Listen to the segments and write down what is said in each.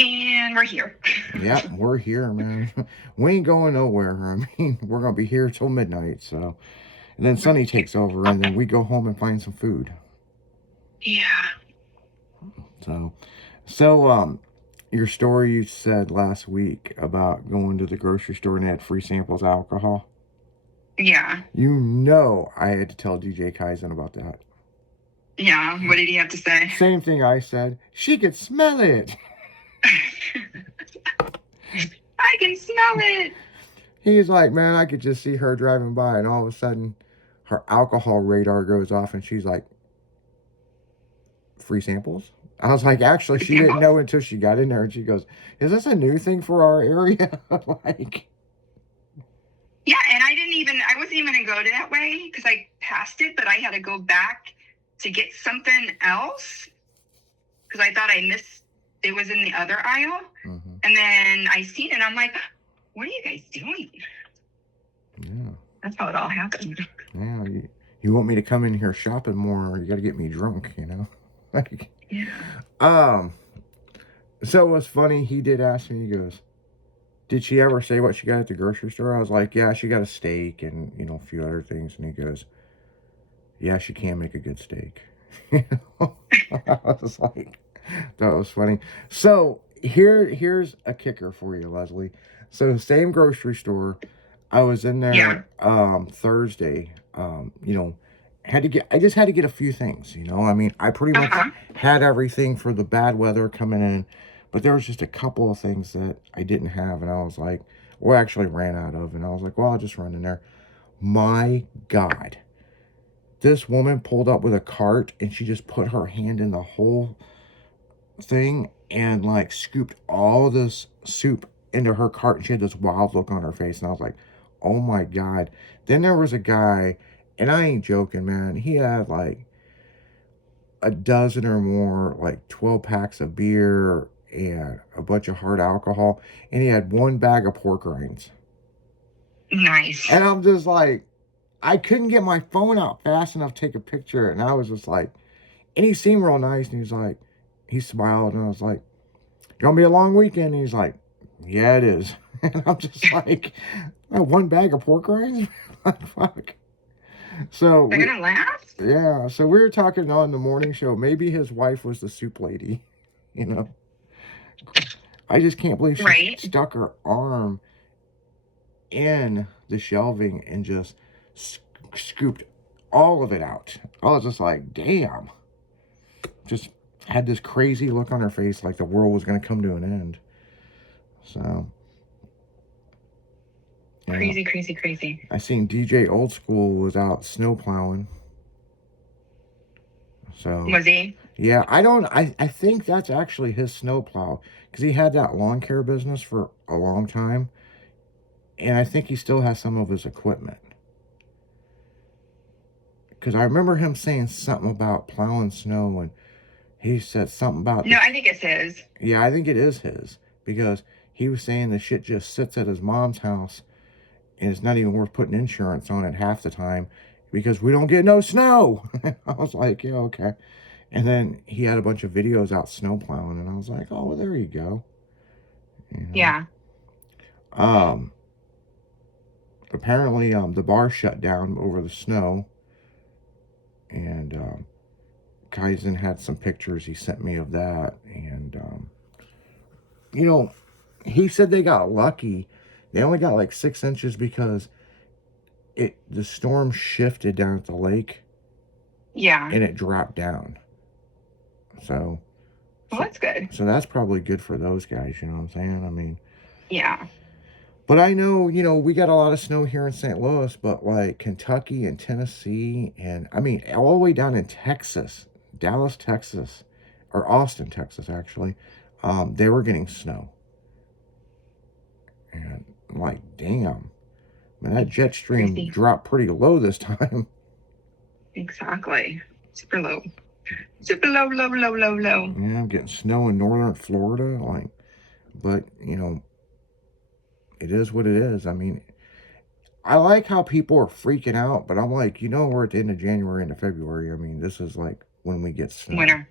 And we're here. Yep, we're here, man. We ain't going nowhere. I mean, we're gonna be here till midnight. So, and then Sunny takes over, and then we go home and find some food. Yeah. So, so your story you said last week about going to the grocery store and they had free samples of alcohol. Yeah. You know, I had to tell DJ Kaizen about that. Yeah. What did he have to say? Same thing I said. She could smell it. I can smell it. He's like, man, I could just see her driving by, and all of a sudden, her alcohol radar goes off, and she's like, free samples? I was like, actually, she didn't know until she got in there, and she goes, is this a new thing for our area? Like, yeah, and I wasn't even going to go to that way because I passed it, but I had to go back to get something else because I thought I missed, it was in the other aisle. Mm-hmm. And then I seen it, and I'm like, what are you guys doing? Yeah. That's how it all happened. Yeah, you want me to come in here shopping more, or you got to get me drunk, you know? Like, yeah. So it was funny. He did ask me, he goes, did she ever say what she got at the grocery store? I was like, yeah, she got a steak and, you know, a few other things. And he goes, yeah, she can make a good steak. You know? I was like, that was funny. So here's a kicker for you, Leslie. So same grocery store. I was in there Thursday. You know, I just had to get a few things, you know. I mean, I pretty much had everything for the bad weather coming in, but there was just a couple of things that I didn't have, and I was like, or actually ran out of, and I was like, well, I'll just run in there. My God. This woman pulled up with a cart, and she just put her hand in the whole thing and like scooped all this soup into her cart, and she had this wild look on her face, and I was like, oh my God. Then there was a guy, and I ain't joking, man, he had like a dozen or more, like 12 packs of beer and a bunch of hard alcohol, and he had one bag of pork rinds. Nice. And I'm just like, I couldn't get my phone out fast enough to take a picture, and I was just like, and he seemed real nice, and he's like, he smiled, and I was like, gonna be a long weekend. And he's like, yeah, it is. And I'm just like, one bag of pork rinds? Fuck. So they're gonna last? Yeah. So we were talking on the morning show. Maybe his wife was the soup lady. You know, I just can't believe she stuck her arm in the shelving and just scooped all of it out. I was just like, damn. Just had this crazy look on her face like the world was going to come to an end. So. Yeah. Crazy. I seen DJ Old School was out snow plowing. So. Was he? Yeah, I think that's actually his snow plow because he had that lawn care business for a long time. And I think he still has some of his equipment. Because I remember him saying something about plowing snow, and he said something about... No, I think it's his. Yeah, I think it is his. Because he was saying the shit just sits at his mom's house, and it's not even worth putting insurance on it half the time, because we don't get no snow. I was like, yeah, okay. And then he had a bunch of videos out snow plowing, and I was like, oh, well, there you go. You know? Yeah. Apparently, the bar shut down over the snow, and Kaizen had some pictures he sent me of that, and you know, he said they got lucky. They only got like 6 inches because the storm shifted down at the lake. Yeah. And it dropped down. So. Well, that's good. So that's probably good for those guys, you know what I'm saying? I mean. Yeah. But I know, you know, we got a lot of snow here in St. Louis, but like Kentucky and Tennessee, and I mean, all the way down in Texas, Dallas, Texas, or Austin, Texas, actually, they were getting snow. And I'm like, damn, man, that jet stream dropped pretty low this time. Exactly. Super low. Super low. Yeah, I'm getting snow in northern Florida, like, but, you know, it is what it is. I mean, I like how people are freaking out, but I'm like, you know, we're at the end of January into February. I mean, this is like when we get snow. Winter.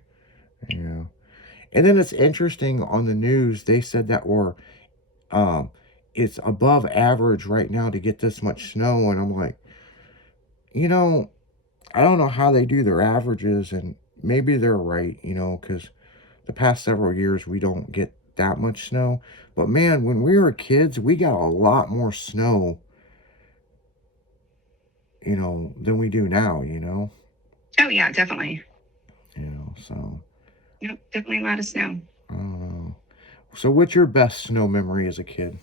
Yeah. And then it's interesting on the news, they said that um, it's above average right now to get this much snow. And I'm like, you know, I don't know how they do their averages, and maybe they're right, because the past several years we don't get that much snow. But man, when we were kids, we got a lot more snow, than we do now. Oh yeah, definitely. So Yep, definitely a lot of snow. I don't know. So what's your best snow memory as a kid?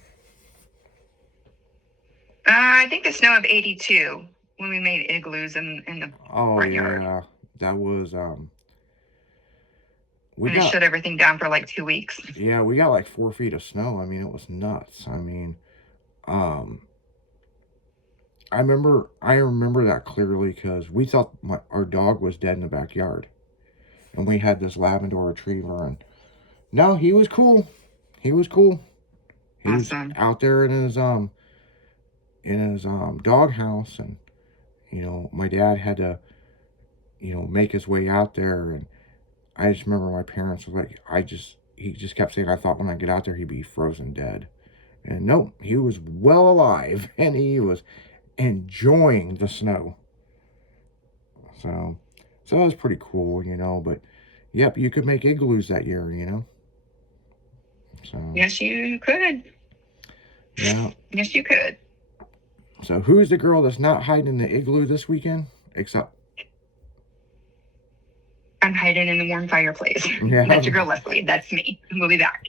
I think the snow of '82 when we made igloos in the Oh front yard. yeah, that was we And it got shut everything down for like 2 weeks. yeah, we got like 4 feet of snow. I mean, it was nuts. I mean, um, I remember that clearly because we thought our dog was dead in the backyard, and we had this Labrador Retriever, and no, he was cool. He was cool. He was Awesome. out there in his dog house, and my dad had to make his way out there, and I just remember my parents were like, he just kept saying, I thought when I get out there he'd be frozen dead. And nope, he was well alive, and he was enjoying the snow. So that was pretty cool, but yep, you could make igloos that year. So Yes, you could. yeah. Yes, you could. So who's the girl that's not hiding in the igloo this weekend? Except I'm hiding in the warm fireplace. Yeah. That's your girl Leslie. That's me. We'll be back.